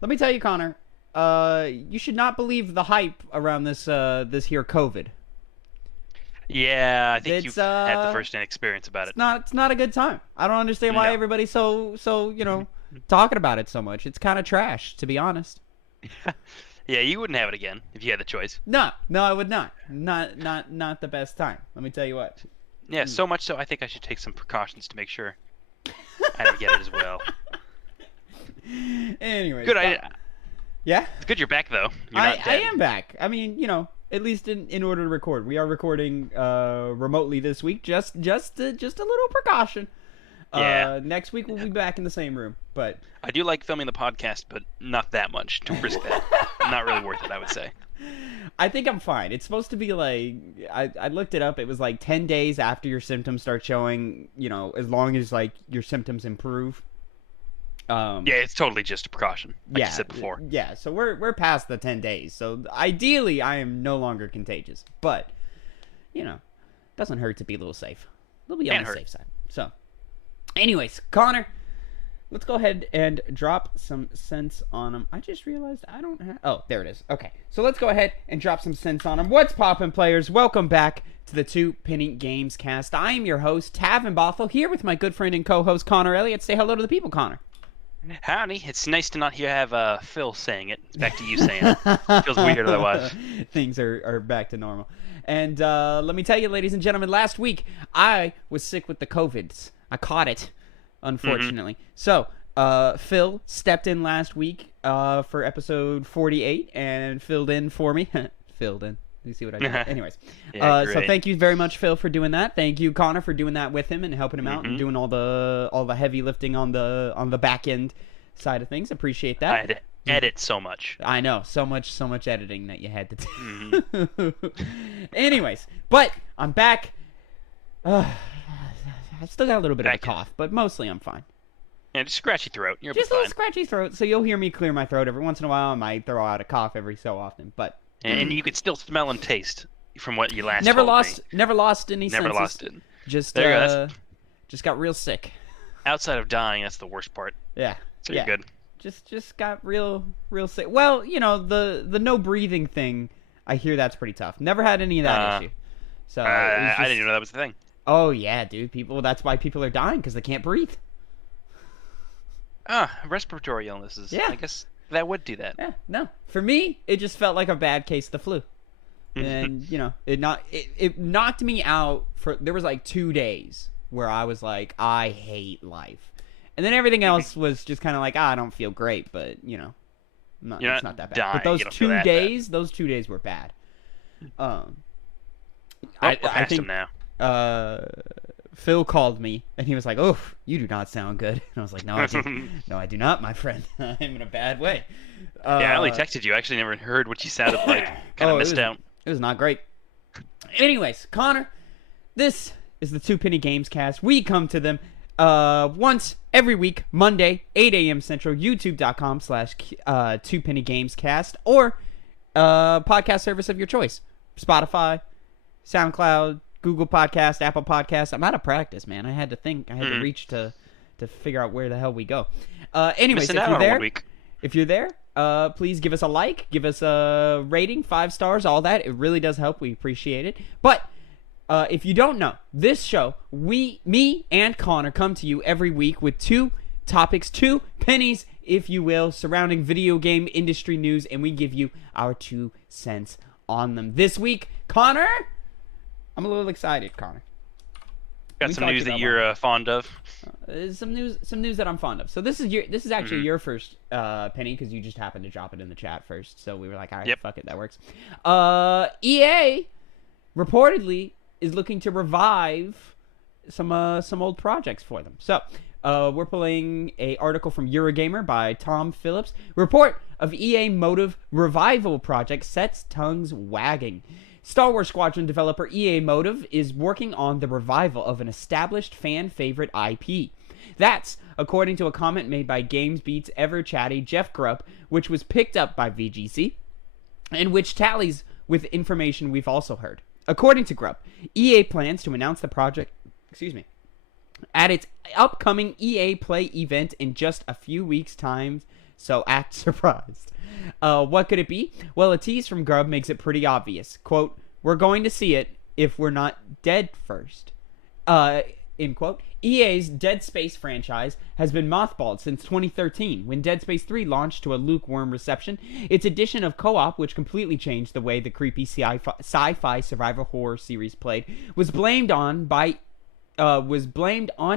Let me tell you, Connor. You should not believe the hype around this here COVID. Yeah, I think It's you've had the first-hand experience about it. it's not a good time. I don't understand why No. everybody's so talking about it so much. It's kind of trash, to be honest. Yeah, you wouldn't have it again if you had the choice. No, I would not. Not the best time. Let me tell you what. Yeah, so much so I think I should take some precautions to make sure I don't get it as well. Anyways, Good, yeah. it's good you're back though. You're not I dead. am back. I mean, at least in order to record, we are recording remotely this week. Just a little precaution. Yeah. Next week we'll be back in the same room, but I do like filming the podcast, but not that much to risk that. Not really worth it, I would say. I think I'm fine. It's supposed to be like I looked it up. It was like 10 days after your symptoms start showing. As long as like your symptoms improve. Yeah, it's totally just a precaution, like you said before. Yeah, so we're past the 10 days. So ideally, I am no longer contagious. But doesn't hurt to be a little safe. A little bit on the safe side. So, anyways, Connor, let's go ahead and drop some sense on him. I just realized I don't have... Oh, there it is. Okay, so let's go ahead and drop some sense on him. What's poppin', players? Welcome back to the Two Penny Gamescast. I am your host, Tavin, here with my good friend and co-host, Connor Elliott. Say hello to the people, Connor. Howdy. It's nice to not have Phil saying it. It's back to you saying it. Feels weird otherwise. Things are back to normal. And let me tell you, ladies and gentlemen, last week I was sick with the COVIDs. I caught it, unfortunately. So Phil stepped in last week for episode 48 and filled in for me. Filled in. You see what I did? Anyways, Yeah, so thank you very much, Phil, for doing that. Thank you, Connor, for doing that with him and helping him out and doing all the heavy lifting on the back end side of things. Appreciate that. I had to edit so much. I know, so much editing that you had to do. Anyways, but I'm back. I still got a little bit of a cough, but mostly I'm fine. Yeah, just scratchy throat. You're just a fine. little scratchy throat, so you'll hear me clear my throat every once in a while. I might throw out a cough every so often, but. And you could still smell and taste from what you last never told lost me. never lost any Never senses. lost it. Just There you go, just got real sick. Outside of dying, that's the worst part. Yeah. So you're good. Just got real sick. Well, the no breathing thing, I hear that's pretty tough. Never had any of that issue. So I didn't even know that was the thing. Oh yeah, dude. That's why people are dying, because they can't breathe. Respiratory illnesses. Yeah. I guess that would do that. Yeah, no. For me, it just felt like a bad case of the flu. And, it knocked me out there was like 2 days where I was like, I hate life. And then everything else was just kind of like, I don't feel great, but, it's not that bad. Dying, but those you don't feel that those 2 days were bad. We're I past think them now. Phil called me and he was like, "Oh, you do not sound good." And I was like, "No, I do not, my friend. I'm in a bad way." Yeah, I only texted you. I actually never heard what you sounded like. Kind of missed out. It was not great. Anyways, Connor, this is the Two Penny Gamescast. We come to them once every week, Monday, 8 a.m. Central, youtube.com/Two Penny Gamescast, or podcast service of your choice. Spotify, SoundCloud, Google Podcast, Apple Podcast. I'm out of practice, man. I had to think. I had to reach to figure out where the hell we go. Anyways, if you're there, please give us a like, give us a rating, 5 stars, all that. It really does help. We appreciate it. But if you don't know, this show, me and Connor come to you every week with 2 topics, 2 pennies, if you will, surrounding video game industry news, and we give you our 2 cents on them. This week, Connor, I'm a little excited, Connor. Got some news that you're fond of. Some news that I'm fond of. So this is actually your first penny, because you just happened to drop it in the chat first. So we were like, all right, fuck it, that works. EA reportedly is looking to revive some old projects for them. So we're pulling a article from Eurogamer by Tom Phillips. Report of EA Motive revival project sets tongues wagging. Star Wars Squadron developer EA Motive is working on the revival of an established fan-favorite IP. That's according to a comment made by GamesBeat's ever-chatty Jeff Grubb, which was picked up by VGC, and which tallies with information we've also heard. According to Grubb, EA plans to announce the project at its upcoming EA Play event in just a few weeks' time, so act surprised. What could it be? Well, a tease from Grub makes it pretty obvious. Quote, "We're going to see it if we're not dead first." End quote. EA's Dead Space franchise has been mothballed since 2013, when Dead Space 3 launched to a lukewarm reception. Its addition of co-op, which completely changed the way the creepy sci-fi survival horror series played, was blamed on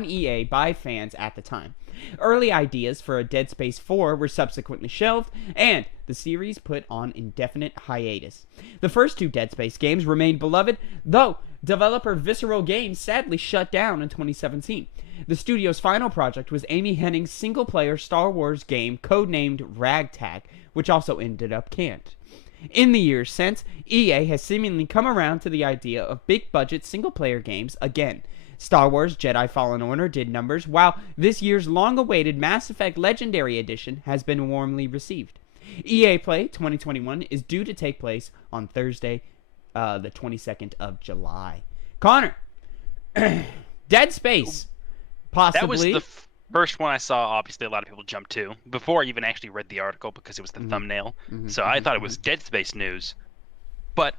EA by fans at the time. Early ideas for a Dead Space 4 were subsequently shelved, and the series put on indefinite hiatus. The first two Dead Space games remained beloved, though developer Visceral Games sadly shut down in 2017. The studio's final project was Amy Hennig's single-player Star Wars game codenamed Ragtag, which also ended up canned. In the years since, EA has seemingly come around to the idea of big-budget single-player games again. Star Wars Jedi Fallen Order did numbers, while this year's long-awaited Mass Effect Legendary Edition has been warmly received. EA Play 2021 is due to take place on Thursday, the 22nd of July. Connor, Dead Space, possibly. That was the first one I saw. Obviously, a lot of people jumped to before I even actually read the article because it was the thumbnail. So I thought it was Dead Space news, but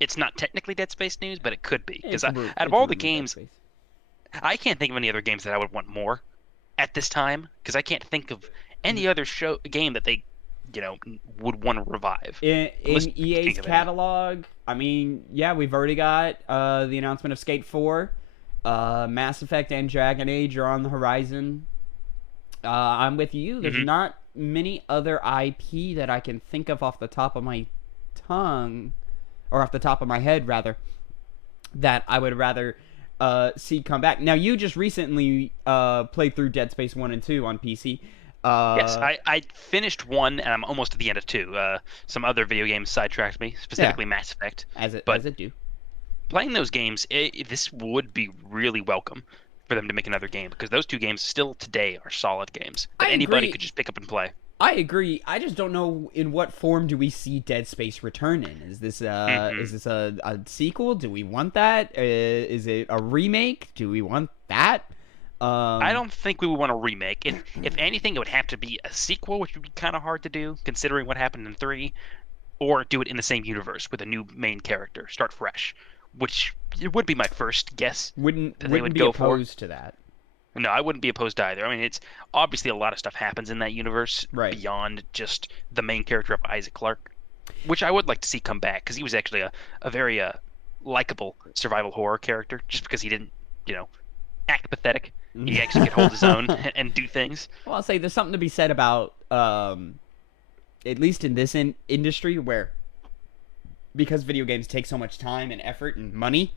it's not technically Dead Space news, but it could be because out of all the games, I can't think of any other games that I would want more at this time because I can't think of any other game that they, would want to revive. In EA's catalog, I mean, yeah, we've already got the announcement of Skate 4. Mass Effect and Dragon Age are on the horizon. I'm with you. There's not many other IP that I can think of off the top of my tongue, or off the top of my head, rather, that I would rather see come back. Now, you just recently played through Dead Space 1 and 2 on PC. Yes, I finished 1, and I'm almost at the end of 2. Some other video games sidetracked me, specifically Mass Effect. As it do. Playing those games, this would be really welcome for them to make another game, because those two games still today are solid games that anybody could just pick up and play. I agree. I just don't know in what form do we see Dead Space return in. Is this a sequel? Do we want that? Is it a remake? Do we want that? I don't think we would want a remake. If anything, it would have to be a sequel, which would be kind of hard to do, considering what happened in 3, or do it in the same universe with a new main character, start fresh, which would be my first guess. Wouldn't be opposed to that. No, I wouldn't be opposed either. I mean, it's obviously a lot of stuff happens in that universe beyond just the main character of Isaac Clarke, which I would like to see come back, because he was actually a very likable survival horror character, just because he didn't, act pathetic. He actually could hold his own and do things. Well, I'll say there's something to be said about, at least in this industry, where because video games take so much time and effort and money,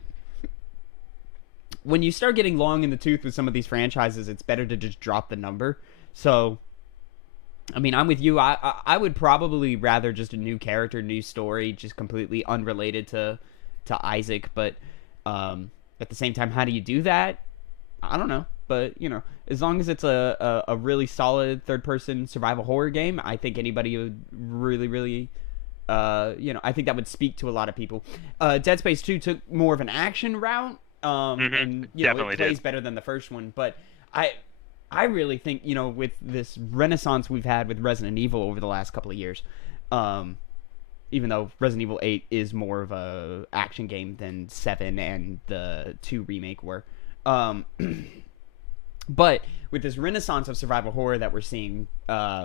when you start getting long in the tooth with some of these franchises, it's better to just drop the number. So, I mean, I'm with you. I would probably rather just a new character, new story, just completely unrelated to Isaac. But at the same time, how do you do that? I don't know. But, as long as it's a really solid third-person survival horror game, I think anybody would really, really, I think that would speak to a lot of people. Dead Space 2 took more of an action route. And it plays better than the first one, but I really think with this renaissance we've had with Resident Evil over the last couple of years, even though Resident Evil 8 is more of a action game than 7 and the 2 remake were, but with this renaissance of survival horror that we're seeing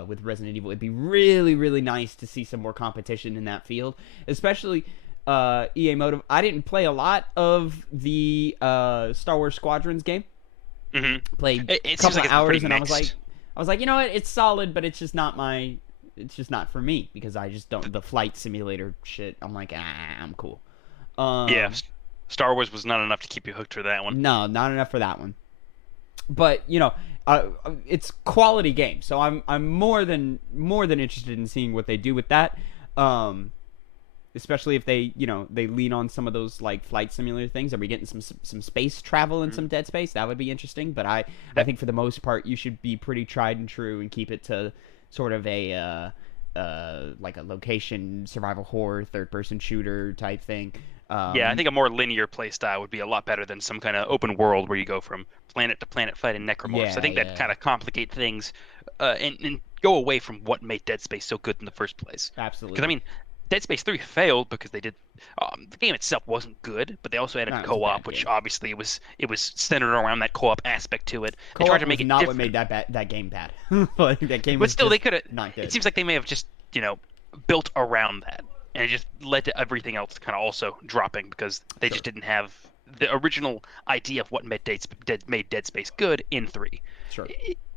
with Resident Evil, it'd be really, really nice to see some more competition in that field, especially EA Motive. I didn't play a lot of the Star Wars Squadrons game. Played a couple of hours, and I was like, you know what? It's solid, but it's just not for me, because I just don't, the flight simulator shit. I'm like, I'm cool. Yeah, Star Wars was not enough to keep you hooked for that one. No, not enough for that one. But it's quality game, so I'm more than interested in seeing what they do with that. Especially if they lean on some of those like flight simulator things. Are we getting some space travel and some Dead Space? That would be interesting. But I think for the most part, you should be pretty tried and true and keep it to sort of a like a location survival horror third person shooter type thing. Yeah, I think a more linear play style would be a lot better than some kind of open world where you go from planet to planet fighting necromorphs. I think that kind of complicate things and go away from what made Dead Space so good in the first place. Absolutely. Because I mean, Dead Space 3 failed because they did the game itself wasn't good, but they also added co-op, which obviously it was centered around that co-op aspect to it. Co-op tried to make it not different. What made that game bad. Like, that game but still, they could have. Not good. It seems like they may have just built around that. And it just led to everything else kind of also dropping because they just didn't have the original idea of what made Dead Space good in 3. Sure.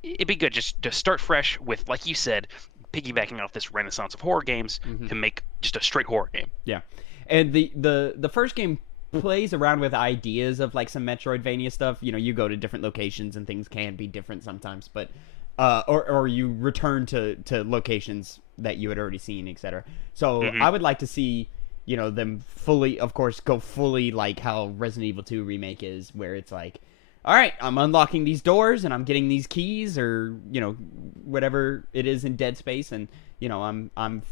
It'd be good just to start fresh with, like you said, piggybacking off this renaissance of horror games to make just a straight horror game. Yeah. And the first game plays around with ideas of like some Metroidvania stuff. You go to different locations and things can be different sometimes, but or you return to locations that you had already seen, etc. So I would like to see, them fully, of course, go fully like how Resident Evil 2 Remake is, where it's like, all right, I'm unlocking these doors and I'm getting these keys or, whatever it is in Dead Space. And, I'm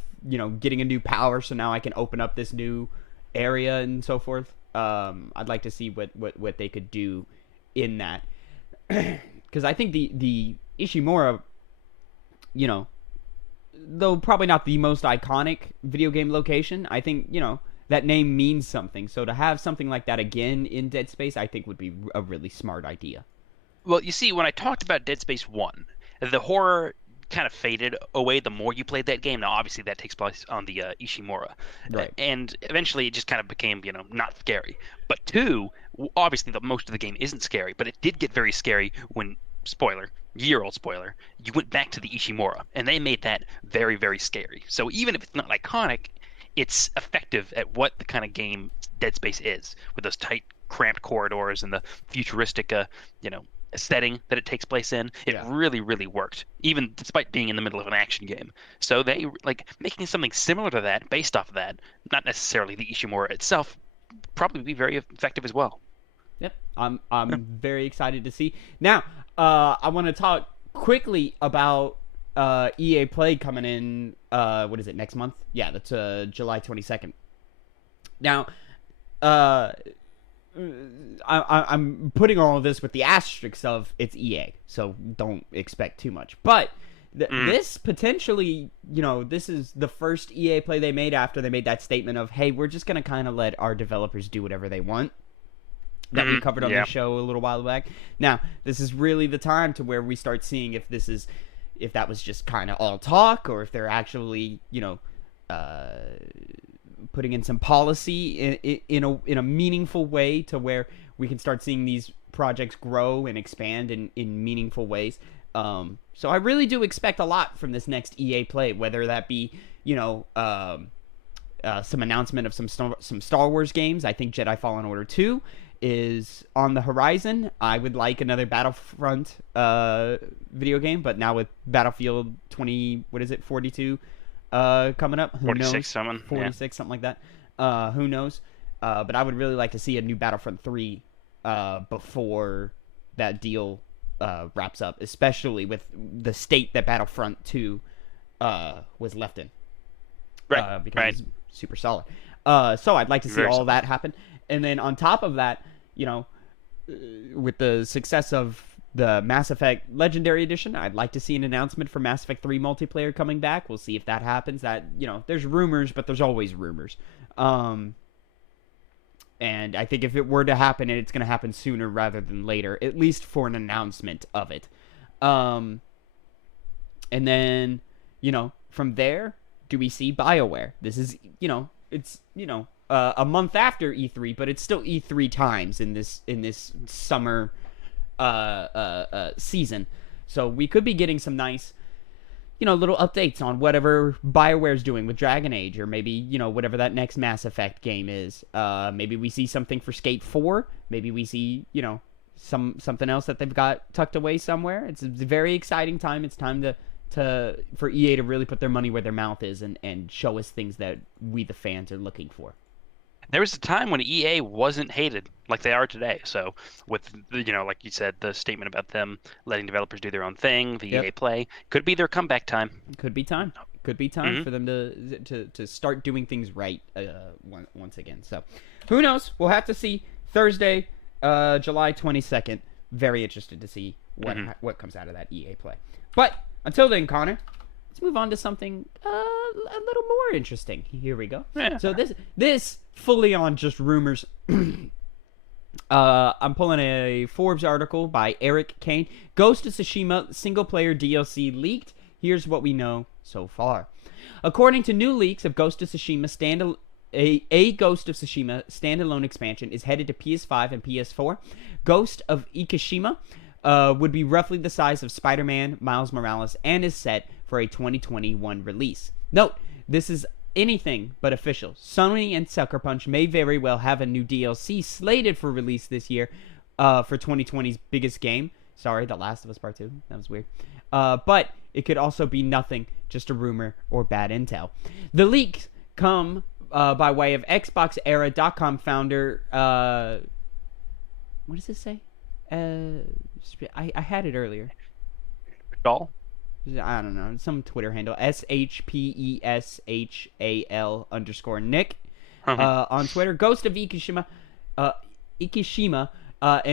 getting a new power. So now I can open up this new area and so forth. I'd like to see what they could do in that. Because I think the Ishimura, though probably not the most iconic video game location, I think, that name means something. So to have something like that again in Dead Space, I think would be a really smart idea. Well, you see, when I talked about Dead Space 1, the horror kind of faded away the more you played that game. Now, obviously, that takes place on the Ishimura. Right. And eventually, it just kind of became, not scary. But 2, obviously, most of the game isn't scary, but it did get very scary when, spoiler, year-old spoiler, you went back to the Ishimura, and they made that very, very scary. So even if it's not iconic, it's effective at what the kind of game Dead Space is, with those tight, cramped corridors and the futuristic, setting that it takes place in. It really, really worked, even despite being in the middle of an action game. So they, making something similar to that, based off of that, not necessarily the Ishimura itself, probably be very effective as well. Yep, I'm very excited to see. Now, I want to talk quickly about EA Play coming in, what is it, next month? Yeah, that's July 22nd. Now, I'm putting all of this with the asterisks of it's EA, so don't expect too much. But this potentially, this is the first EA Play they made after they made that statement of, hey, we're just going to kind of let our developers do whatever they want. That we covered on the show a little while back. Now, this is really the time to where we start seeing if that was just kind of all talk, or if they're actually, putting in some policy in a meaningful way to where we can start seeing these projects grow and expand in meaningful ways. So I really do expect a lot from this next EA Play, whether that be, some announcement of some Star Wars games. I think Jedi Fallen Order 2 is on the horizon. I would like another Battlefront video game, but now with Battlefield 42 coming up. Who 46 knows? something. 46, something like that. Who knows? But I would really like to see a new Battlefront 3 before that deal wraps up, especially with the state that Battlefront 2 was left in. Right. Because it's super solid. So I'd like to see all that happen. And then on top of that, with the success of the Mass Effect Legendary Edition, I'd like to see an announcement for Mass Effect 3 multiplayer coming back. We'll see if that happens. That, there's rumors, but there's always rumors. And I think if it were to happen, it's going to happen sooner rather than later, at least for an announcement of it. And then, from there, do we see BioWare? This is, it's, a month after E3, but it's still E3 times in this summer season. So we could be getting some nice, little updates on whatever BioWare's doing with Dragon Age, or maybe, whatever that next Mass Effect game is. Maybe we see something for Skate 4. Maybe we see, something else that they've got tucked away somewhere. It's a very exciting time. It's time for EA to really put their money where their mouth is and show us things that we, the fans, are looking for. There was a time when EA wasn't hated like they are today. So with, like you said, the statement about them letting developers do their own thing, the EA Play, could be their comeback time. Could be time. could be time for them to start doing things right once again. So, who knows? We'll have to see. Thursday, July 22nd. Very interested to see what comes out of that EA Play. But until then, Connor, let's move on to something a little more interesting. Here we go. Yeah. So this fully on just rumors. I'm pulling a Forbes article by Eric Kane. Ghost of Tsushima single-player DLC leaked. Here's what we know so far. According to new leaks of Ghost of Tsushima a Ghost of Tsushima standalone expansion is headed to PS5 and PS4. Ghost of Ikishima would be roughly the size of Spider-Man Miles Morales and is set for a 2021 release. Note, this is anything but official. Sony and Sucker Punch may very well have a new DLC slated for release this year for 2020's biggest game. Sorry, The Last of Us Part 2. That was weird. But it could also be nothing, just a rumor or bad intel. The leaks come by way of XboxEra.com founder... what does this say? I had it earlier. Doll? I don't know. Some Twitter handle. SHPESHAL_Nick. On Twitter. Ghost of Ikishima. An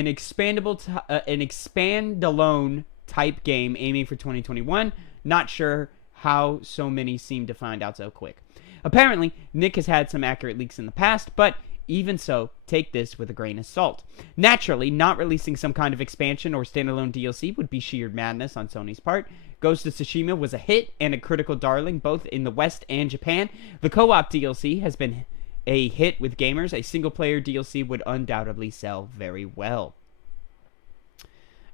expandalone type game aiming for 2021. Not sure how so many seem to find out so quick. Apparently, Nick has had some accurate leaks in the past, but even so, take this with a grain of salt. Naturally, not releasing some kind of expansion or standalone DLC would be sheer madness on Sony's part. Ghost of Tsushima was a hit and a critical darling both in the West and Japan. The co-op DLC has been a hit with gamers. A single-player DLC would undoubtedly sell very well.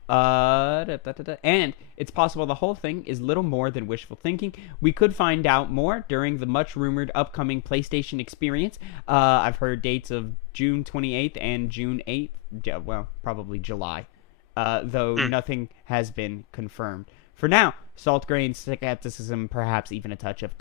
And it's possible the whole thing is little more than wishful thinking. We could find out more during the much-rumored upcoming PlayStation experience. I've heard dates of June 28th and June 8th. Well, probably July. Though nothing has been confirmed. For now, salt grain skepticism, perhaps even a touch of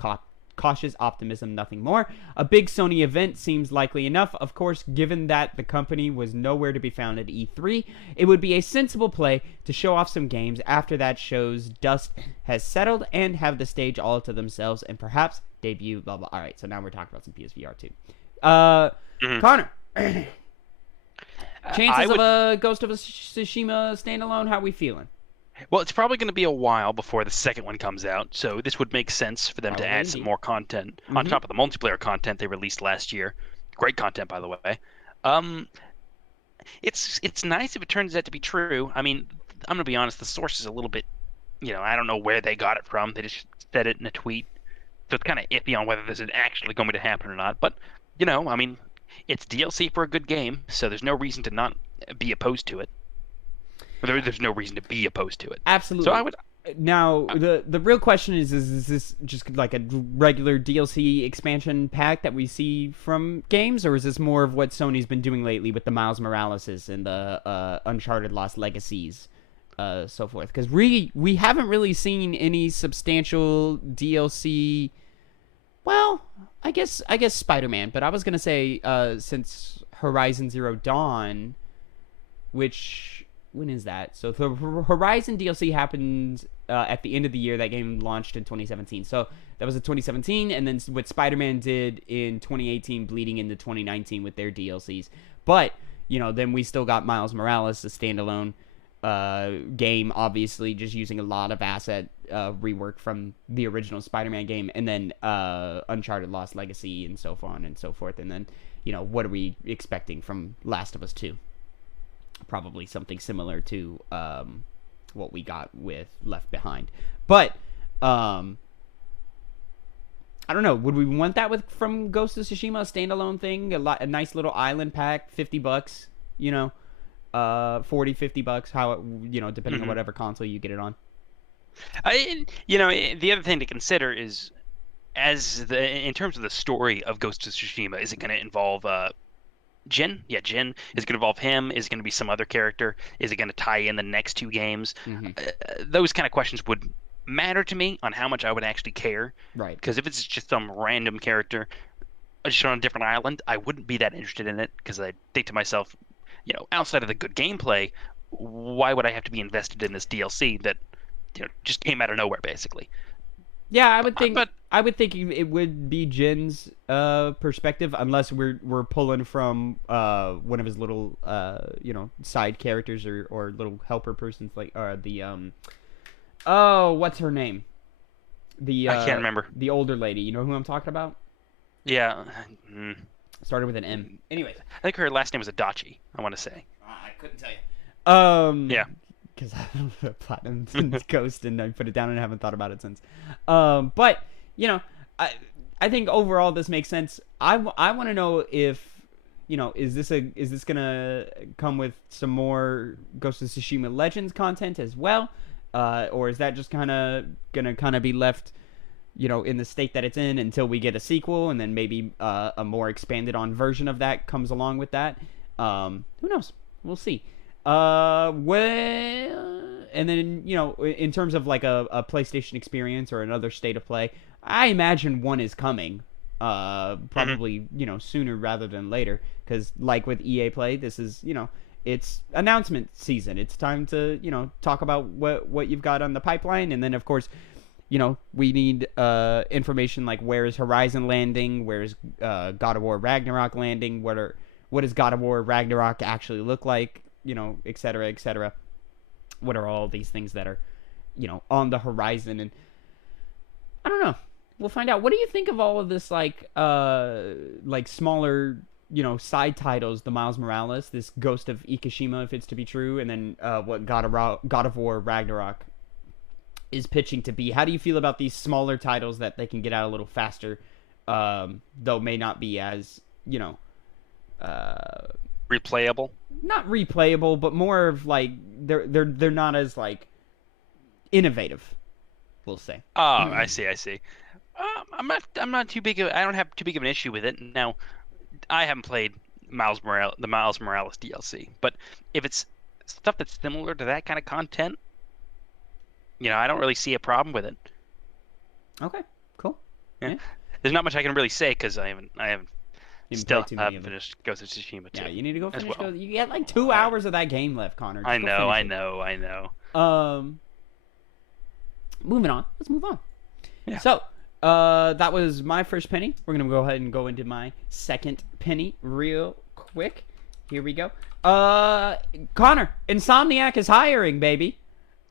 cautious optimism, nothing more. A big Sony event seems likely enough. Of course, given that the company was nowhere to be found at E3, it would be a sensible play to show off some games after that show's dust has settled and have the stage all to themselves and perhaps debut, blah, blah. All right, so now we're talking about some PSVR 2. Connor, chances of a Ghost of Tsushima standalone, how are we feeling? Well, it's probably going to be a while before the second one comes out, so this would make sense for them to add some more content on top of the multiplayer content they released last year. Great content, by the way. It's nice if it turns out to be true. I mean, I'm going to be honest, the source is a little bit, I don't know where they got it from. They just said it in a tweet. So it's kind of iffy on whether this is actually going to happen or not. But, I mean, it's DLC for a good game, so there's no reason to not be opposed to it. There's no reason to be opposed to it. Absolutely. So I would. Now, the real question is this just like a regular DLC expansion pack that we see from games, or is this more of what Sony's been doing lately with the Miles Moraleses and the Uncharted Lost Legacies, so forth? Because we haven't really seen any substantial DLC. Well, I guess Spider-Man, but I was gonna say since Horizon Zero Dawn, which. When is that? So the Horizon DLC happened at the end of the year. That game launched in 2017. So that was in 2017, and then what Spider-Man did in 2018, bleeding into 2019 with their DLCs. But then we still got Miles Morales, a standalone game, obviously just using a lot of asset rework from the original Spider-Man game, and then Uncharted Lost Legacy, and so on and so forth. And then what are we expecting from Last of Us 2? Probably something similar to what we got with Left Behind. But I don't know. Would we want that from Ghost of Tsushima, a standalone thing, a nice little island pack, $50, $40, $50, how depending on whatever console you get it on. The other thing to consider is in terms of the story of Ghost of Tsushima, is it going to involve Jin? Yeah, Jin. Is it going to involve him? Is it going to be some other character? Is it going to tie in the next two games? Those kind of questions would matter to me on how much I would actually care. Right. Because if it's just some random character just on a different island, I wouldn't be that interested in it, because I think to myself, outside of the good gameplay, why would I have to be invested in this DLC that just came out of nowhere, basically? Yeah, I would think. I would think it would be Jin's perspective, unless we're pulling from one of his little side characters or little helper persons, like the what's her name? The I can't remember. The older lady. You know who I'm talking about? Yeah. Started with an M. Anyways, I think her last name was Adachi, I want to say. I couldn't tell you. Yeah. Because I don't know Platinum since Ghost, and I put it down and I haven't thought about it since. But I think overall this makes sense. I want to know if is this gonna come with some more Ghost of Tsushima Legends content as well, or is that just gonna be left in the state that it's in until we get a sequel, and then maybe a more expanded on version of that comes along with that. Who knows? We'll see. And then in terms of like a PlayStation experience or another state of play, I imagine one is coming. Probably sooner rather than later, because like with EA Play, this is it's announcement season. It's time to talk about what you've got on the pipeline, and then of course we need information like where is Horizon landing, where is God of War Ragnarok landing, what does God of War Ragnarok actually look like, et cetera, et cetera. What are all these things that are on the horizon? And I don't know, we'll find out. What do you think of all of this like smaller side titles, the Miles Morales, this Ghost of Ikishima, if it's to be true, and then what God of War Ragnarok is pitching to be? How do you feel about these smaller titles that they can get out a little faster, though may not be as replayable? Not replayable, but more of like they're not as like innovative, we'll say. Oh, I see. I'm not too big of. I don't have too big of an issue with it. Now, I haven't played the Miles Morales DLC, but if it's stuff that's similar to that kind of content, I don't really see a problem with it. Okay, cool. Yeah. There's not much I can really say because I haven't still haven't finished Ghost of Tsushima 2. Yeah, you need to go finish. Well. You get like 2 hours of that game left, Connor. I know. Moving on. Let's move on. Yeah. So, that was my first penny. We're gonna go ahead and go into my second penny real quick. Here we go. Connor, Insomniac is hiring, baby.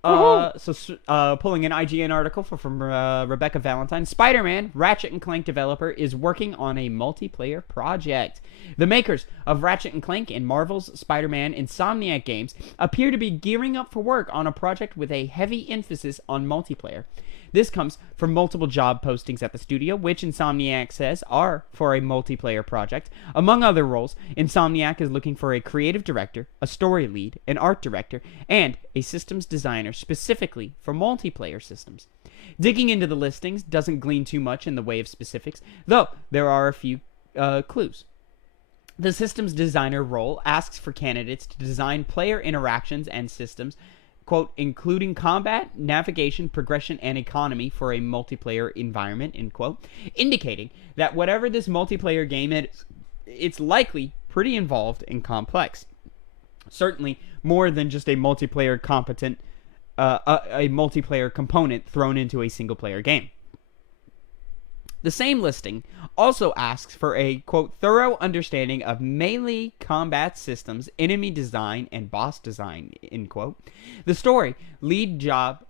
Pulling an IGN article from Rebecca Valentine, Spider-Man, Ratchet & Clank developer, is working on a multiplayer project. The makers of Ratchet & Clank and Marvel's Spider-Man Insomniac games appear to be gearing up for work on a project with a heavy emphasis on multiplayer. This comes from multiple job postings at the studio, which Insomniac says are for a multiplayer project. Among other roles, Insomniac is looking for a creative director, a story lead, an art director, and a systems designer specifically for multiplayer systems. Digging into the listings doesn't glean too much in the way of specifics, though there are a few clues. The systems designer role asks for candidates to design player interactions and systems, quote, including combat, navigation, progression, and economy for a multiplayer environment, end quote, indicating that whatever this multiplayer game is, it's likely pretty involved and complex. Certainly more than just a multiplayer component thrown into a single-player game. The same listing also asks for a, quote, thorough understanding of melee combat systems, enemy design, and boss design, end quote. The story lead job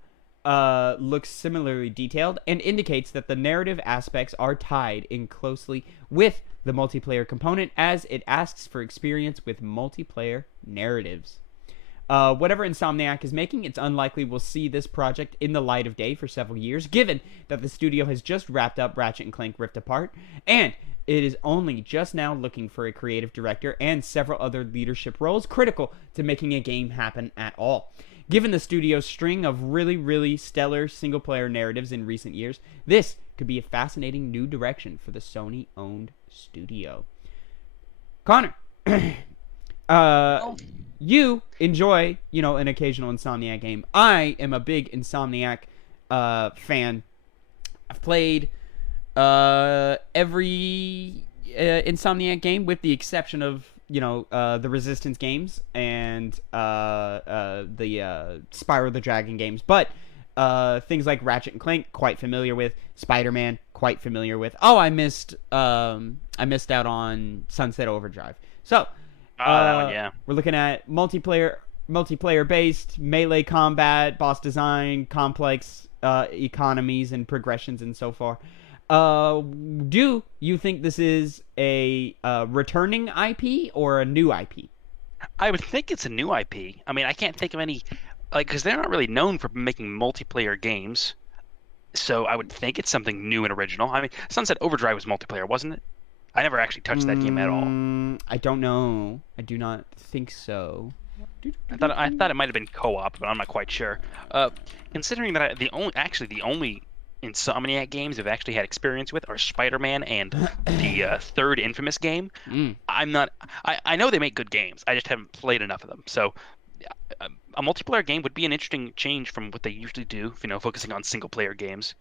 looks similarly detailed and indicates that the narrative aspects are tied in closely with the multiplayer component, as it asks for experience with multiplayer narratives. Whatever Insomniac is making, it's unlikely we'll see this project in the light of day for several years, given that the studio has just wrapped up Ratchet & Clank Rift Apart, and it is only just now looking for a creative director and several other leadership roles critical to making a game happen at all. Given the studio's string of really, really stellar single-player narratives in recent years, this could be a fascinating new direction for the Sony-owned studio. Connor, you enjoy, an occasional Insomniac game. I am a big Insomniac fan. I've played every Insomniac game with the exception of, the Resistance games and the Spyro the Dragon games. But things like Ratchet and Clank, quite familiar with. Spider-Man, quite familiar with. Oh, I missed out on Sunset Overdrive. So, that one, yeah. we're looking at multiplayer-based, melee combat, boss design, complex economies and progressions and so forth. Do you think this is a returning IP or a new IP? I would think it's a new IP. I mean, I can't think of any, because they're not really known for making multiplayer games. So I would think it's something new and original. I mean, Sunset Overdrive was multiplayer, wasn't it? I never actually touched that game at all. I don't know. I do not think so. I thought it might have been co-op, but I'm not quite sure. Considering that the only Insomniac games I've actually had experience with are Spider-Man and the third Infamous game. I know they make good games. I just haven't played enough of them. So a multiplayer game would be an interesting change from what they usually do, focusing on single-player games.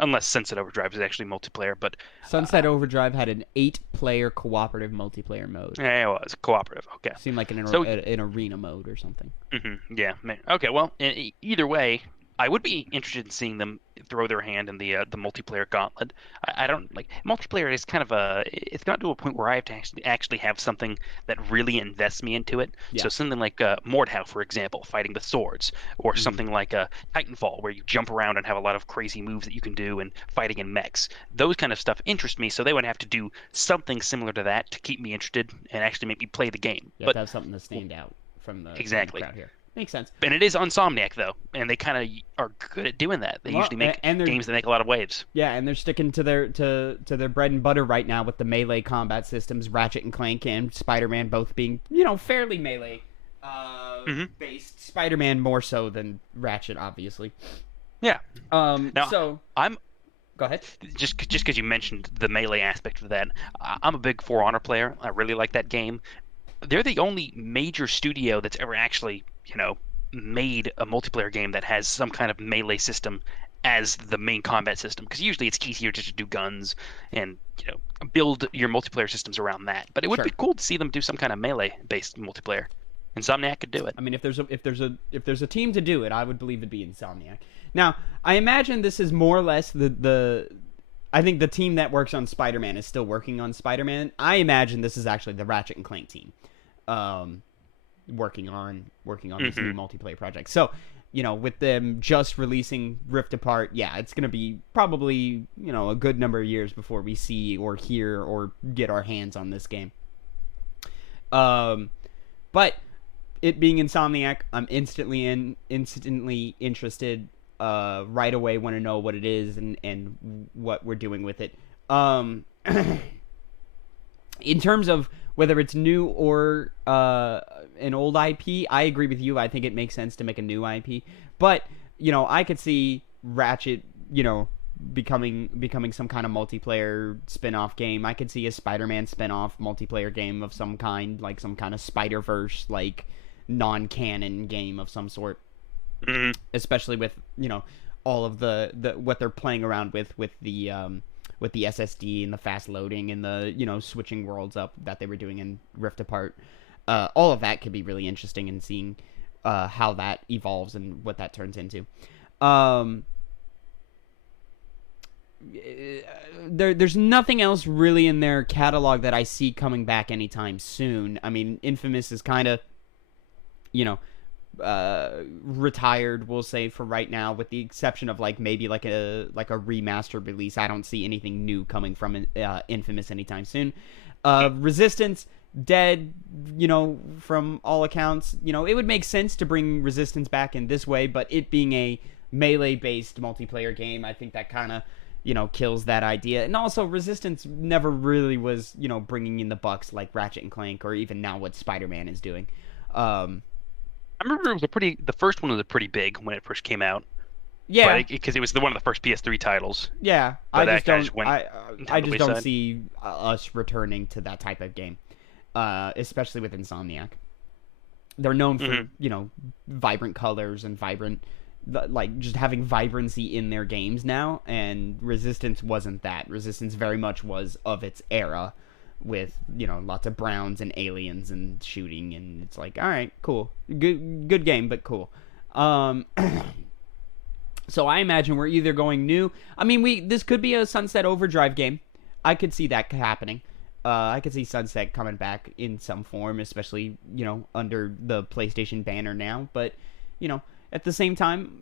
Unless Sunset Overdrive is actually multiplayer, but Sunset Overdrive had an 8-player cooperative multiplayer mode. Yeah, it was cooperative. Okay, seemed like an arena mode or something. Yeah. Okay. Well, either way, I would be interested in seeing them throw their hand in the multiplayer gauntlet. I don't like multiplayer is kind of it's not to a point where I have to actually have something that really invests me into it. Yeah. So something like Mordhau, for example, fighting with swords, or something like Titanfall, where you jump around and have a lot of crazy moves that you can do, and fighting in mechs. Those kind of stuff interest me. So they would have to do something similar to that to keep me interested and actually make me play the game. You have to have something to stand out from the crowd here. Makes sense. And it is Insomniac, though, and they kind of are good at doing that. They usually make games that make a lot of waves. Yeah, and they're sticking to their bread and butter right now with the melee combat systems. Ratchet and Clank and Spider-Man both being, fairly melee based. Spider-Man more so than Ratchet, obviously. Yeah. Now, so go ahead. Just because you mentioned the melee aspect of that, I'm a big For Honor player. I really like that game. They're the only major studio that's ever actually, made a multiplayer game that has some kind of melee system as the main combat system. Because usually it's easier just to do guns and, build your multiplayer systems around that. But it would be cool to see them do some kind of melee-based multiplayer. Insomniac could do it. I mean, if there's a team to do it, I would believe it'd be Insomniac. Now, I imagine this is more or less I think the team that works on Spider-Man is still working on Spider-Man. I imagine this is actually the Ratchet and Clank team, working on this new multiplayer project. So, with them just releasing Rift Apart, it's going to be probably, a good number of years before we see or hear or get our hands on this game. But it being Insomniac, I'm instantly interested. Right away want to know what it is and what we're doing with it. In terms of whether it's new or an old IP, I agree with you. I think it makes sense to make a new IP. But, I could see Ratchet, becoming some kind of multiplayer spin-off game. I could see a Spider-Man spin-off multiplayer game of some kind, like some kind of Spider-Verse, like non-canon game of some sort. Mm-hmm. Especially with all of the what they're playing around with the SSD and the fast loading and the switching worlds up that they were doing in Rift Apart. All of that could be really interesting in seeing how that evolves and what that turns into. There's nothing else really in their catalog that I see coming back anytime soon. I mean, Infamous is kind of retired, we'll say, for right now, with the exception of maybe a remastered release. I don't see anything new coming from Infamous anytime soon. Resistance, dead, from all accounts. It would make sense to bring Resistance back in this way, but it being a melee-based multiplayer game, I think that kind of kills that idea. And also, Resistance never really was bringing in the bucks like Ratchet and Clank, or even now what Spider-Man is doing. I remember the first one was pretty big when it first came out. Yeah, because it was one of the first PS3 titles. Yeah, I just don't see us returning to that type of game, especially with Insomniac. They're known for vibrant colors and just having vibrancy in their games now, and Resistance wasn't that. Resistance very much was of its era, with lots of browns and aliens and shooting, and it's like, all right, cool, good game, but cool. So I imagine we're either going new. I mean, this could be a Sunset Overdrive game. I could see that happening. I could see Sunset coming back in some form, especially under the PlayStation banner now. But at the same time,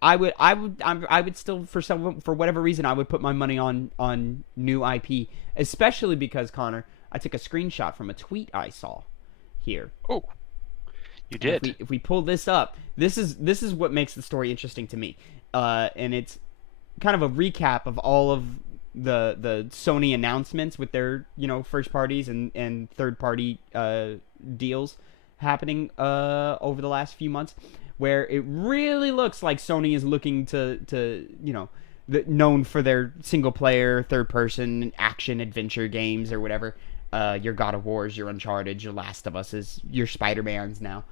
I would still for whatever reason I would put my money on new IP, especially because Connor, I took a screenshot from a tweet I saw here. Oh, you did. If we pull this up, this is what makes the story interesting to me, and it's kind of a recap of all of the Sony announcements with their first parties and third party deals happening over the last few months, where it really looks like Sony is looking to known for their single player third person action adventure games or whatever. Your God of Wars, your Uncharted, your Last of Us, your Spider-Mans now.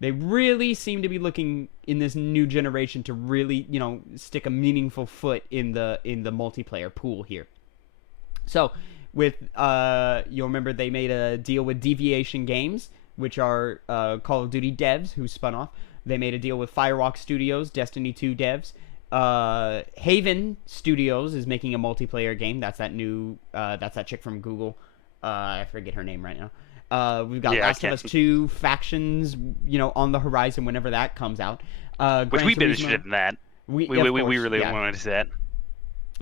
They really seem to be looking in this new generation to really, stick a meaningful foot in the multiplayer pool here. So, with you'll remember they made a deal with Deviation Games, which are Call of Duty devs who spun off. They made a deal with Firewalk Studios, Destiny 2 devs. Haven Studios is making a multiplayer game. That's that chick from Google. I forget her name right now. We've got Last of Us 2 Factions, on the horizon whenever that comes out. Which we've been interested in that. We really wanted to see that.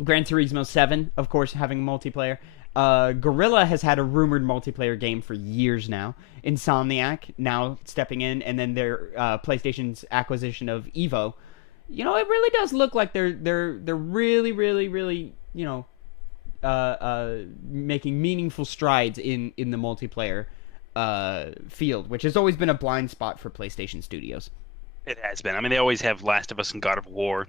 Gran Turismo 7, of course, having multiplayer. Guerrilla has had a rumored multiplayer game for years now. Insomniac now stepping in, and then their PlayStation's acquisition of Evo. It really does look like they're really, really, really, making meaningful strides in the multiplayer field, which has always been a blind spot for PlayStation Studios. It has been. I mean, they always have Last of Us and God of War.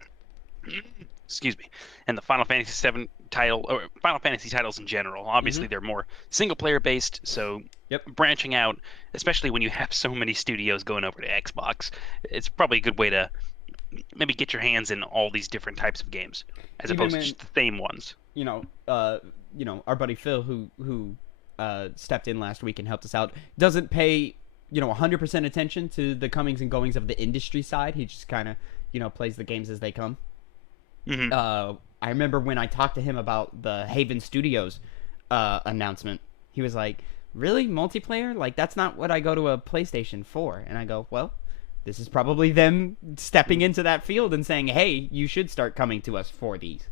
Excuse me. And the Final Fantasy VII title, or Final Fantasy titles in general. Obviously, they're more single-player based, so branching out, especially when you have so many studios going over to Xbox, it's probably a good way to maybe get your hands in all these different types of games, as opposed to just the same ones. Our buddy Phil, who stepped in last week and helped us out, doesn't pay 100% attention to the comings and goings of the industry side. He just kind of plays the games as they come. I remember when I talked to him about the Haven Studios announcement, he was like, "Really, multiplayer? Like, that's not what I go to a PlayStation for." And I go, "Well, this is probably them stepping into that field and saying, hey, you should start coming to us for these."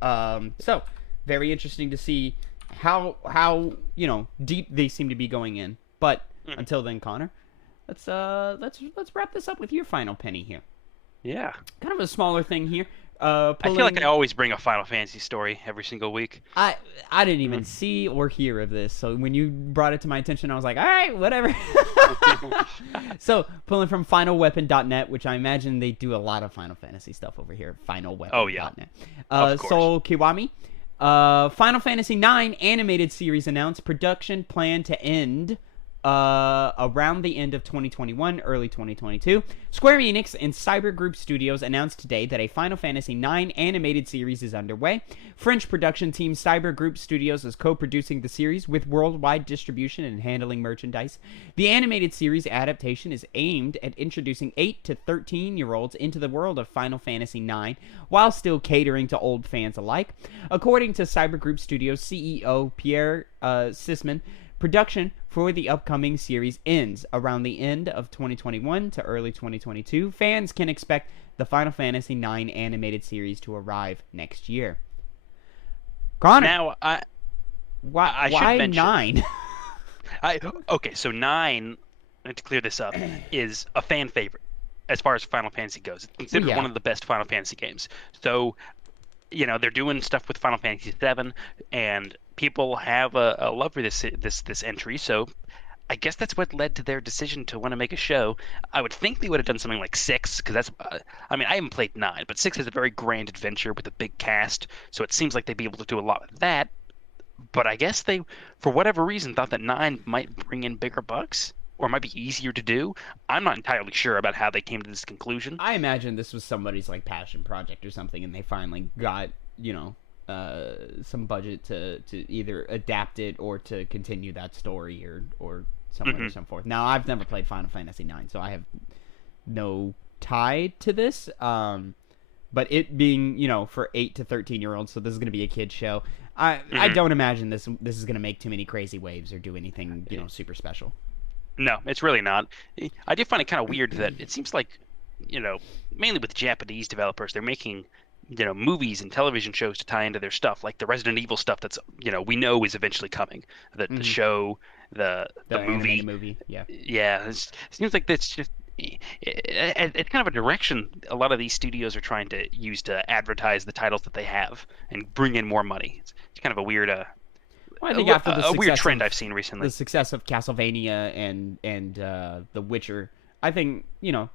So very interesting to see how deep they seem to be going in. But until then, Connor, let's wrap this up with your final penny here. Yeah. Kind of a smaller thing here. I feel like I always bring a Final Fantasy story every single week. I didn't even see or hear of this, so when you brought it to my attention, I was like, all right, whatever. So, pulling from FinalWeapon.net, which I imagine they do a lot of Final Fantasy stuff over here. FinalWeapon.net. Oh, yeah. Of course. Soul Kiwami. Final Fantasy IX animated series announced. Production planned to end around the end of 2021, early 2022. Square Enix and Cyber Group Studios announced today that a Final Fantasy IX animated series is underway. French production team Cyber Group Studios is co-producing the series with worldwide distribution and handling merchandise. The animated series adaptation is aimed at introducing 8 to 13-year-olds into the world of Final Fantasy IX, while still catering to old fans alike. According to Cyber Group Studios CEO Pierre Sisman, production for the upcoming series ends around the end of 2021 to early 2022. Fans can expect the Final Fantasy IX animated series to arrive next year. Connor, now, why 9? Okay, so 9, to clear this up, is a fan favorite as far as Final Fantasy goes. It's considered one of the best Final Fantasy games. So, they're doing stuff with Final Fantasy VII, and people have a love for this entry, so I guess that's what led to their decision to want to make a show. I would think they would have done something like 6, because that's, I haven't played 9, but 6 is a very grand adventure with a big cast, so it seems like they'd be able to do a lot with that, but I guess they, for whatever reason, thought that 9 might bring in bigger bucks, or might be easier to do. I'm not entirely sure about how they came to this conclusion. I imagine this was somebody's, passion project or something, and they finally got, some budget to either adapt it or to continue that story or some way or some forth. Now, I've never played Final Fantasy IX, so I have no tied to this. But it being, for 8 to 13-year-olds, so this is going to be a kid's show. I don't imagine this is going to make too many crazy waves or do anything, super special. No, it's really not. I do find it kind of weird that it seems like, mainly with Japanese developers, they're making, movies and television shows to tie into their stuff, like the Resident Evil stuff that's, we know is eventually coming. The show, the movie. Yeah. Yeah, it seems like that's just... It's kind of a direction a lot of these studios are trying to use to advertise the titles that they have and bring in more money. It's kind of a weird, I think after the weird trend I've seen recently. The success of Castlevania and The Witcher, I think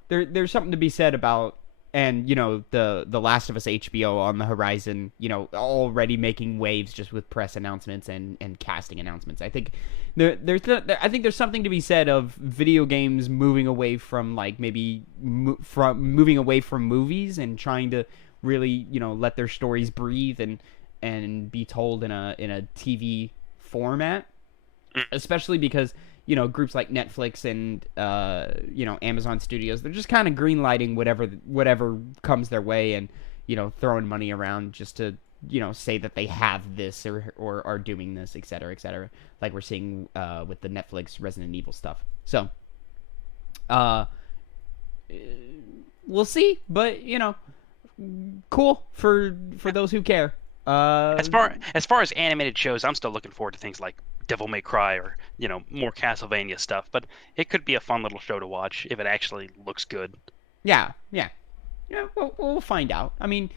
there's something to be said about, and the Last of Us HBO on the horizon, already making waves just with press announcements and casting announcements. I think there's something to be said of video games moving away from moving away from movies and trying to really let their stories breathe and be told in a TV format, especially because groups like Netflix and Amazon Studios, they're just kind of greenlighting whatever comes their way and throwing money around just to say that they have this or are doing this, et cetera, like we're seeing with the Netflix Resident Evil stuff. So we'll see, but cool for those who care. As far as animated shows, I'm still looking forward to things like Devil May Cry or more Castlevania stuff, but it could be a fun little show to watch if it actually looks good. Yeah, we'll find out. I mean,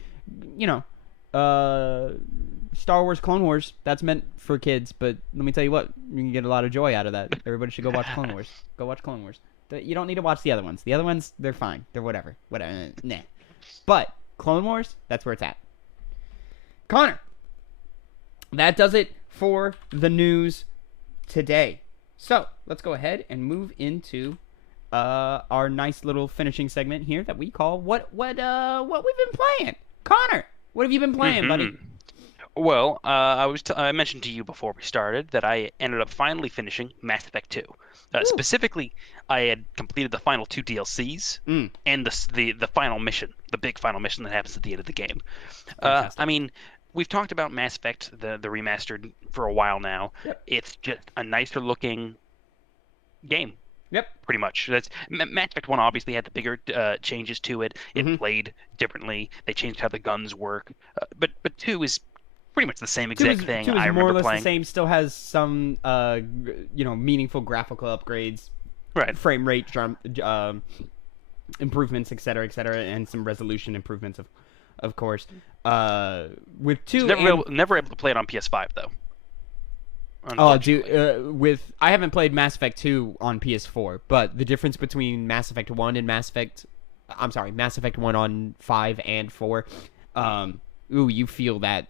Star Wars Clone Wars, that's meant for kids, but let me tell you what, you can get a lot of joy out of that. Everybody should go watch Clone Wars. Go watch Clone Wars. You don't need to watch the other ones. The other ones, they're fine. They're whatever. Nah. But Clone Wars, that's where it's at. Connor, that does it for the news today. So let's go ahead and move into our nice little finishing segment here that we call what we've been playing. Connor, what have you been playing, buddy? Well, I mentioned to you before we started that I ended up finally finishing Mass Effect 2. Specifically, I had completed the final 2 DLCs and the final mission, the big final mission that happens at the end of the game. I mean, we've talked about Mass Effect, the remastered, for a while now. Yep. It's just a nicer looking game. Yep. Pretty much. Mass Effect 1 obviously had the bigger changes to it. It played differently. They changed how the guns work. But 2 is pretty much the same exact thing. 2 is I remember more or less playing. The same. Still has some meaningful graphical upgrades. Right. Frame rate improvements, et cetera, and some resolution improvements of course. With 2, never able to play it on PS5 though. Oh, dude, I haven't played Mass Effect 2 on PS4, but the difference between Mass Effect 1 and Mass Effect 1 on 5 and 4, you feel that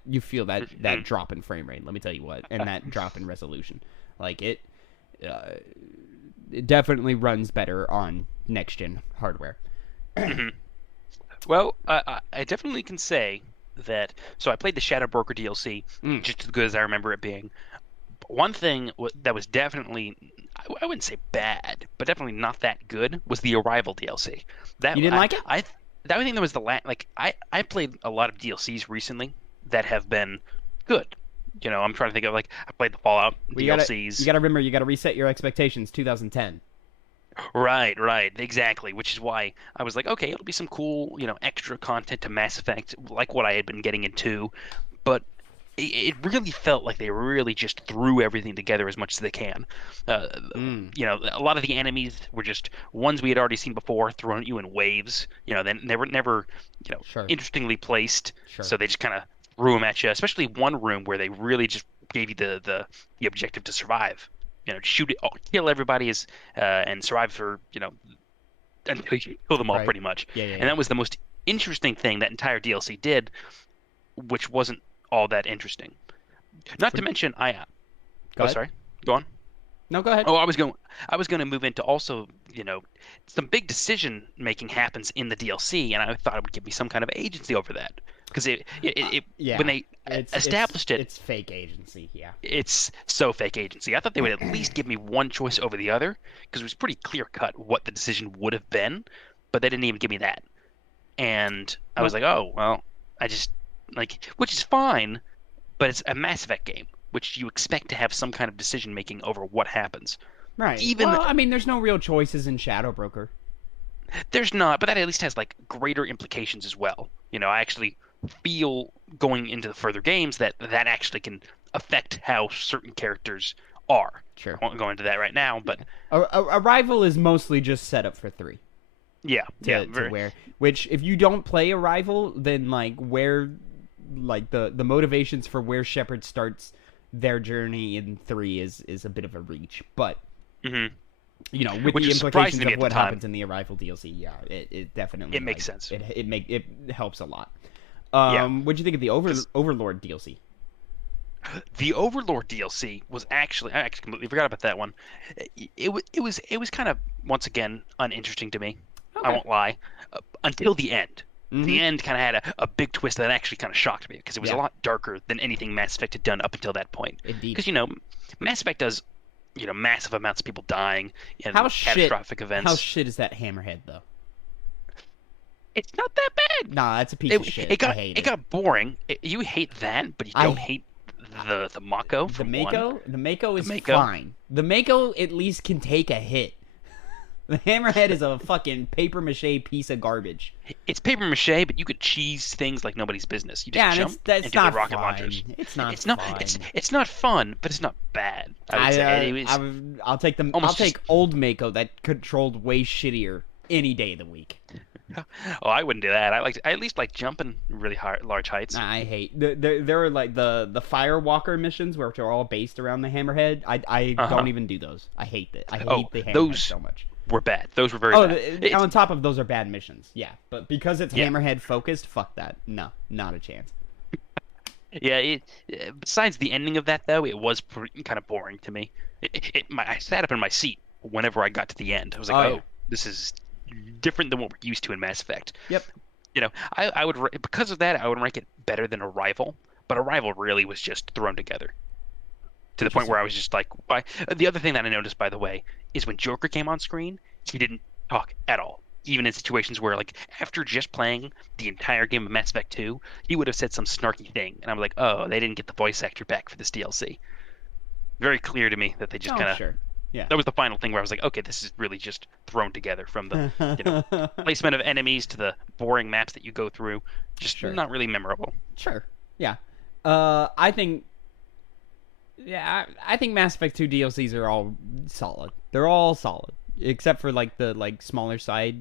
drop in frame rate, let me tell you what, and that drop in resolution. Like it definitely runs better on next gen hardware. Well, I definitely can say that. So I played the Shadow Broker DLC, just as good as I remember it being. One thing that was definitely, I wouldn't say bad, but definitely not that good, was the Arrival DLC. You didn't like it? I think that was the last. Like I played a lot of DLCs recently that have been good. I'm trying to think of, like, I played the Fallout DLCs. You gotta remember, you gotta reset your expectations. 2010. Right, exactly. Which is why I was like, okay, it'll be some cool, extra content to Mass Effect, like what I had been getting into, but it really felt like they really just threw everything together as much as they can. A lot of the enemies were just ones we had already seen before, thrown at you in waves. Then they were never, Sure. interestingly placed. Sure. So they just kind of threw them at you. Especially one room where they really just gave you the objective to survive. Shoot it, kill everybody and survive for until you kill them all, pretty much. Yeah. And that was the most interesting thing that entire DLC did, which wasn't all that interesting. Not to mention, sorry, go on. No, go ahead. Oh, I was going to move into also, some big decision making happens in the DLC, and I thought it would give me some kind of agency over that, because when they established it, it's fake agency. Yeah, it's so fake agency. I thought they would at least give me one choice over the other, because it was pretty clear cut what the decision would have been. but they didn't even give me that. And I was like, oh, well, I just, like, which is fine, but it's a Mass Effect game, which you expect to have some kind of decision-making over what happens. Right. Well, I mean, there's no real choices in Shadow Broker. There's not, but that at least has, like, greater implications as well. You know, I actually feel going into the further games that actually can affect how certain characters are. Sure. I won't go into that right now, but... Arrival is mostly just set up for 3. Yeah, Which, if you don't play Arrival, then, like, where... Like, the motivations for where Shepard starts their journey in 3 is a bit of a reach. But, you know, with the implications of what happens in the Arrival DLC, yeah, it definitely... It makes sense. It helps a lot. What'd you think of the Overlord DLC? The Overlord DLC was actually... I actually completely forgot about that one. It was kind of, once again, uninteresting to me. Okay. I won't lie. Until the end. The end kind of had a big twist that actually kind of shocked me, because it was a lot darker than anything Mass Effect had done up until that point. Because, you know, Mass Effect does, you know, massive amounts of people dying and catastrophic events. How shit is that Hammerhead, though? It's not that bad. Nah, it's a piece of shit. It got boring. You hate that, but you don't hate the Mako. The Mako is fine. The Mako at least can take a hit. The Hammerhead is a fucking papier-mâché piece of garbage. It's papier-mâché, but you could cheese things like nobody's business. You just jump and do the rocket launchers. It's not fun. It's not fun, but it's not bad. I'll take old Mako that controlled way shittier any day of the week. Oh, I wouldn't do that. I at least like jumping really large heights. I hate there are like the Firewalker missions, which are all based around the Hammerhead. I don't even do those. I hate that. I hate the Hammerhead so much. Were bad. Those were very bad. On top of those are bad missions. Yeah, but because it's Hammerhead focused, fuck that. No, not a chance. Yeah. Besides the ending of that, though, it was kind of boring to me. I sat up in my seat whenever I got to the end. I was like, this is different than what we're used to in Mass Effect. Yep. You know, I would, because of that, I would rank it better than Arrival. But Arrival really was just thrown together. To the point where I was just like, why? The other thing that I noticed, by the way, is when Joker came on screen, he didn't talk at all. Even in situations where, like, after just playing the entire game of Mass Effect 2, he would have said some snarky thing. And I'm like, oh, they didn't get the voice actor back for this DLC. Very clear to me that they just kind of... Sure. Yeah. That was the final thing where I was like, okay, this is really just thrown together, from the placement of enemies to the boring maps that you go through. Just not really memorable. Sure. Yeah. I think Mass Effect 2 DLCs are all solid. They're all solid, except for like the smaller side,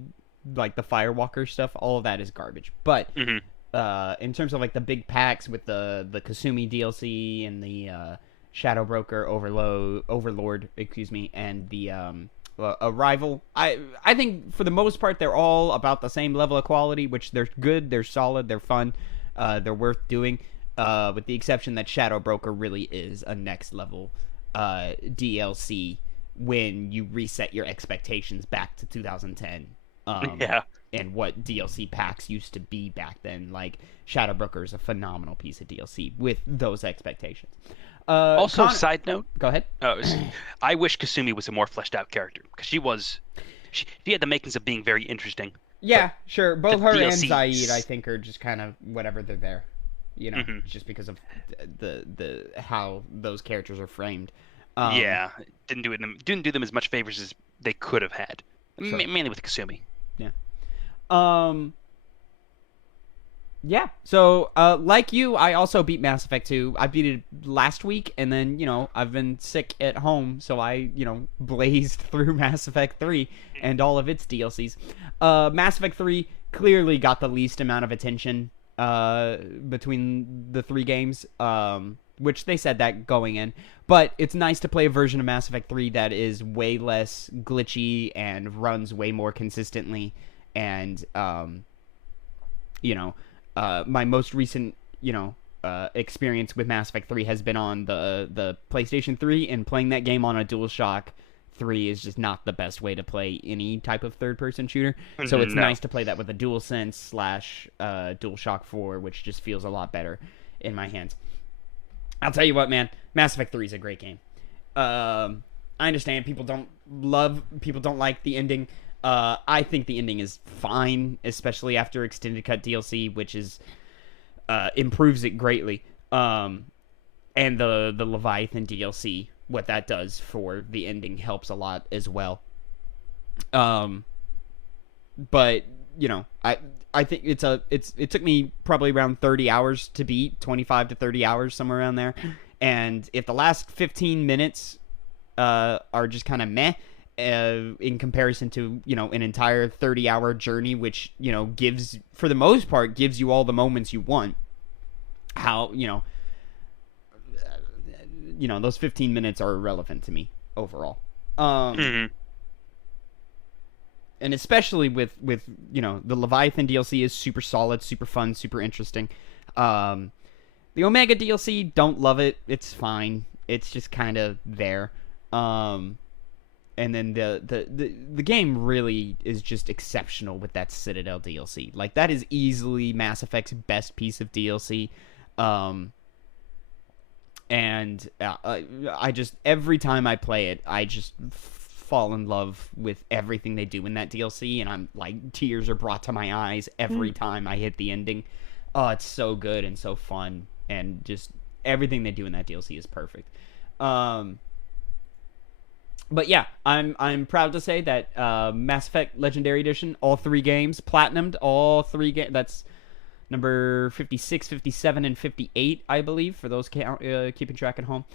like the Firewalker stuff. All of that is garbage. But in terms of like the big packs with the Kasumi DLC and the Shadow Broker Overlord, and the Arrival, I think for the most part they're all about the same level of quality, which they're good, they're solid, they're fun, they're worth doing. With the exception that Shadow Broker really is a next level DLC when you reset your expectations back to 2010. And what DLC packs used to be back then. Like, Shadow Broker is a phenomenal piece of DLC with those expectations. Also, side note. Go ahead. I wish Kasumi was a more fleshed out character, because she had the makings of being very interesting. Yeah, sure. Both her and Zaid, I think, are just kind of whatever, they're there. You know, just because of the how those characters are framed. Didn't do them as much favors as they could have had. Sure. Mainly with Kasumi. Yeah. Yeah. So, like you, I also beat Mass Effect 2. I beat it last week, and then, you know, I've been sick at home, so I, you know, blazed through Mass Effect 3 and all of its DLCs. Mass Effect 3 clearly got the least amount of attention between the 3 games, which they said that going in. But it's nice to play a version of Mass Effect 3 that is way less glitchy and runs way more consistently. And, you know, my most recent, you know, experience with Mass Effect 3 has been on the PlayStation 3, and playing that game on a DualShock 3 is just not the best way to play any type of third-person shooter. So it's nice to play that with a DualSense / DualShock 4, which just feels a lot better in my hands. I'll tell you what, man, Mass Effect 3 is a great game. I understand people don't like the ending. I think the ending is fine, especially after Extended Cut DLC, which is improves it greatly. And the Leviathan DLC, what that does for the ending helps a lot as well. But I think it took me probably around 30 hours to beat, 25 to 30 hours, somewhere around there. And if the last 15 minutes are just kind of meh in comparison to, an entire 30-hour journey, which, gives, for the most part, gives you all the moments you want, those 15 minutes are irrelevant to me overall. And especially with the Leviathan DLC is super solid, super fun, super interesting. The Omega DLC, don't love it. It's fine. It's just kind of there. And then the game really is just exceptional with that Citadel DLC. Like, that is easily Mass Effect's best piece of DLC. And I just, every time I play it, I just fall in love with everything they do in that DLC, and I'm like, tears are brought to my eyes every time I hit the ending. Oh, it's so good and so fun, and just everything they do in that DLC is perfect. But yeah, I'm proud to say that Mass Effect Legendary Edition, all 3 games, platinumed all 3 games. That's number 56, 57, and 58, I believe, for those keeping track at home.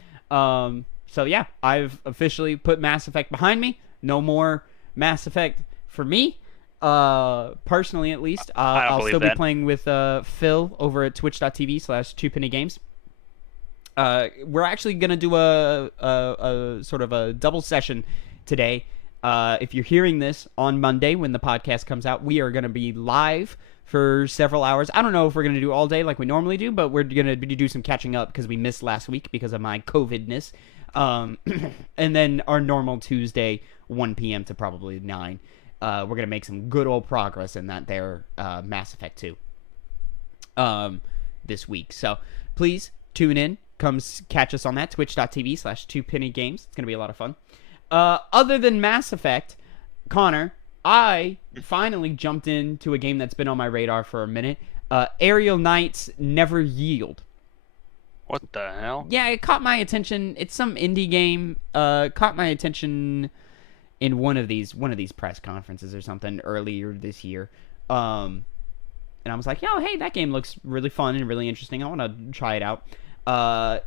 So yeah, I've officially put Mass Effect behind me. No more Mass Effect for me. Personally, at least. I'll still be playing with Phil over at twitch.tv/2pennygames. We're actually going to do a sort of a double session today. If you're hearing this on Monday when the podcast comes out, we are going to be live for several hours. I don't know if we're going to do all day like we normally do, but we're going to do some catching up because we missed last week because of my COVID-ness. And then our normal Tuesday, 1 p.m. to probably 9. We're going to make some good old progress in that there Mass Effect 2 this week. So please tune in. Come catch us on that, twitch.tv/2pennygames. It's going to be a lot of fun. Other than Mass Effect, Connor, I finally jumped into a game that's been on my radar for a minute. Aerial Knight's Never Yield. What the hell? Yeah, it caught my attention. It's some indie game. Caught my attention in one of these press conferences or something earlier this year. And I was like, hey, that game looks really fun and really interesting. I want to try it out.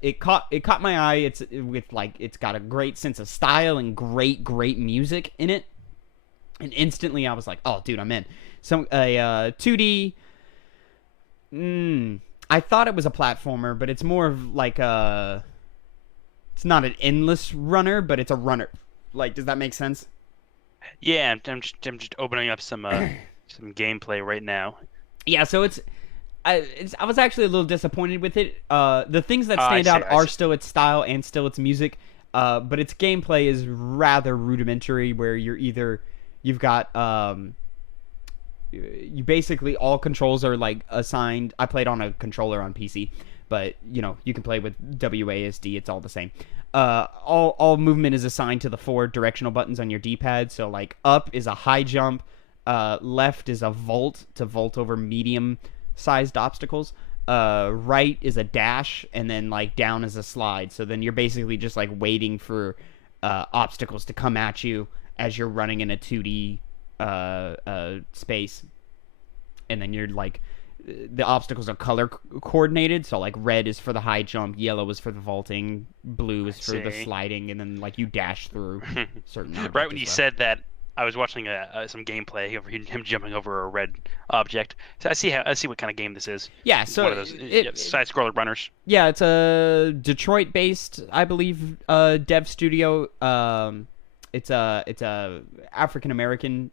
It caught my eye. It's got a great sense of style and great music in it. And instantly I was like, oh, dude, I'm in. So a 2D. I thought it was a platformer, but it's more of like a. It's not an endless runner, but it's a runner. Like, does that make sense? Yeah, I'm just opening up some gameplay right now. Yeah, so I was actually a little disappointed with it. The things that stand out are still its style and still its music, but its gameplay is rather rudimentary. Where you've got you basically all controls are like assigned. I played on a controller on PC, but you can play with WASD. It's all the same. All movement is assigned to the 4 directional buttons on your D-pad. So like up is a high jump, left is a vault to vault over medium-sized obstacles. Right is a dash, and then like down is a slide. So then you're basically just like waiting for obstacles to come at you as you're running in a 2D space, and then you're like the obstacles are color coordinated, so like red is for the high jump, yellow is for the vaulting, blue is for the sliding, and then like you dash through certain right when you said that, I was watching some gameplay of him jumping over a red object. So I see what kind of game this is. Yeah, so one of those side-scroller runners. Yeah, it's a Detroit-based, I believe, dev studio. It's a African American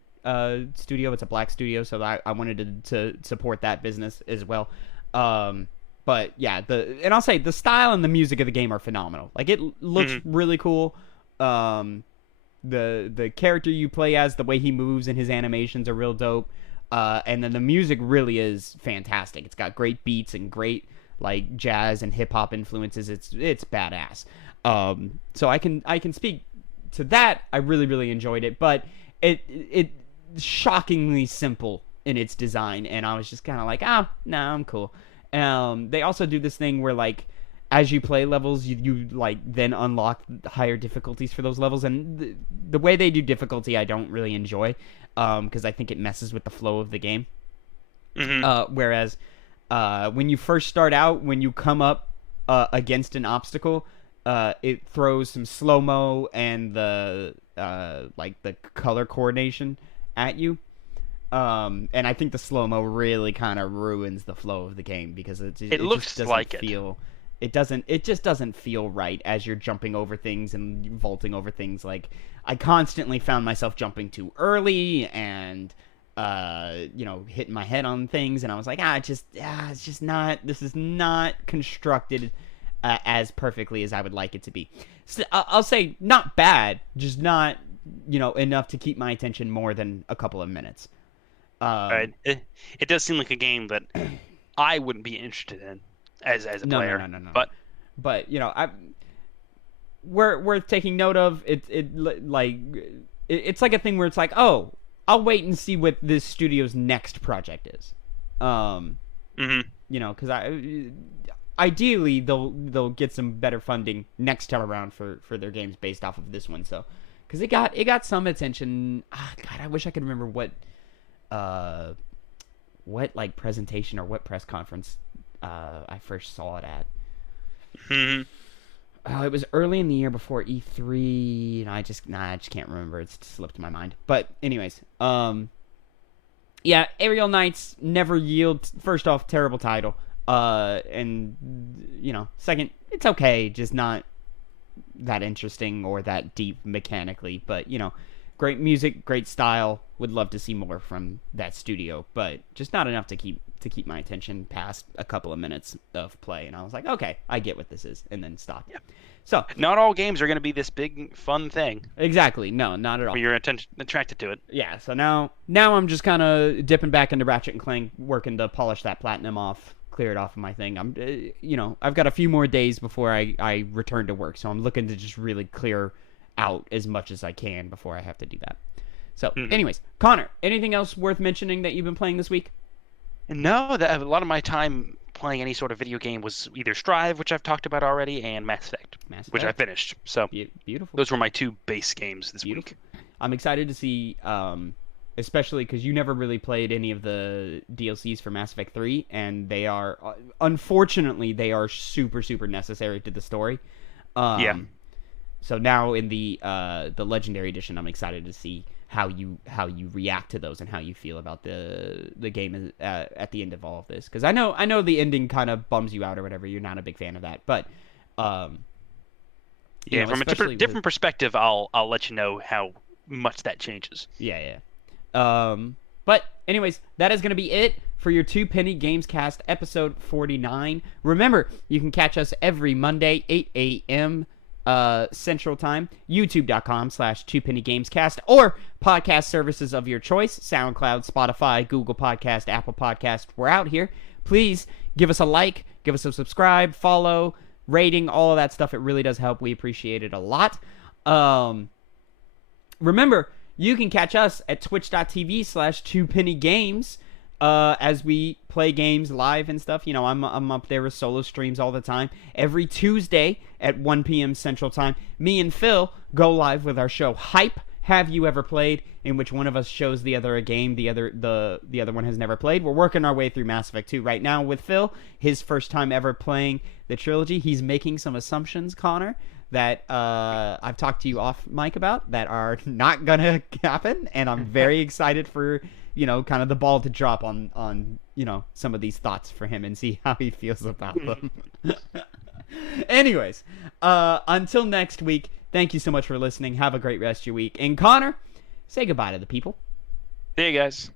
studio. It's a black studio, so I wanted to support that business as well. But yeah, and I'll say the style and the music of the game are phenomenal. Like, it looks really cool. The character you play as, the way he moves and his animations are real dope. And then the music really is fantastic. It's got great beats and great like jazz and hip hop influences. It's badass. So I can speak to that. I really enjoyed it, but it shockingly simple in its design, and I was just kind of like, nah, I'm cool. They also do this thing where, like, as you play levels, you like then unlock higher difficulties for those levels, and the way they do difficulty I don't really enjoy, because I think it messes with the flow of the game. Whereas when you first start out, when you come up against an obstacle, it throws some slow-mo and the color coordination at you. And I think the slow-mo really kind of ruins the flow of the game, because it looks just doesn't like feel... It just doesn't feel right as you're jumping over things and vaulting over things. Like, I constantly found myself jumping too early and, hitting my head on things. And I was like, this is not constructed as perfectly as I would like it to be. So, I'll say not bad, just not, enough to keep my attention more than a couple of minutes. Right. It does seem like a game that I wouldn't be interested in. As a player. No. But we're worth taking note of. It's like a thing where it's like, oh, I'll wait and see what this studio's next project is. Because ideally they'll get some better funding next time around for their games based off of this one. So, because it got some attention. God, I wish I could remember what like presentation or what press conference I first saw it at. It was early in the year before E3, and I just can't remember. It's slipped my mind. But anyways, Aerial Knights Never Yield. First off, terrible title. And second, it's okay, just not that interesting or that deep mechanically. But great music, great style. Would love to see more from that studio, but just not enough to keep my attention past a couple of minutes of play. And I was like, okay, I get what this is, and then stop. Yeah. So not all games are going to be this big fun thing. Exactly. No, not at all. When you're attracted to it. Yeah. So now I'm just kind of dipping back into Ratchet and Clank, working to polish that platinum off, clear it off of my thing. I'm, I've got a few more days before I return to work, so I'm looking to just really clear out as much as I can before I have to do that. So, anyways, Connor, anything else worth mentioning that you've been playing this week? No, a lot of my time playing any sort of video game was either Strive, which I've talked about already, and Mass Effect, which I finished. So, beautiful. Those were my two base games this week. I'm excited to see, especially because you never really played any of the DLCs for Mass Effect 3, and they are, unfortunately, super, super necessary to the story. So now in the Legendary Edition, I'm excited to see how you react to those and how you feel about the game at the end of all of this. Because I know the ending kind of bums you out or whatever. You're not a big fan of that, but from a different perspective, I'll let you know how much that changes. Yeah. But anyways, that is going to be it for your Two Penny Gamescast episode 49. Remember, you can catch us every Monday, 8 a.m. Central Time, youtube.com/2pennygamescast, or podcast services of your choice, SoundCloud, Spotify, Google Podcast, Apple Podcast. We're out here. Please give us a like, give us a subscribe, follow, rating, all of that stuff. It really does help. We appreciate it a lot. Remember, you can catch us at twitch.tv/2pennygames as we play games live and stuff. I'm up there with solo streams all the time. Every Tuesday at 1 p.m. Central Time, me and Phil go live with our show Hype, Have You Ever Played, in which one of us shows the other a game the other one has never played. We're working our way through Mass Effect 2 right now with Phil, his first time ever playing the trilogy. He's making some assumptions, Connor, that I've talked to you off mic about that are not gonna happen, and I'm very excited for kind of the ball to drop on some of these thoughts for him and see how he feels about them. Anyways, until next week, thank you so much for listening. Have a great rest of your week. And Connor, say goodbye to the people. See you guys.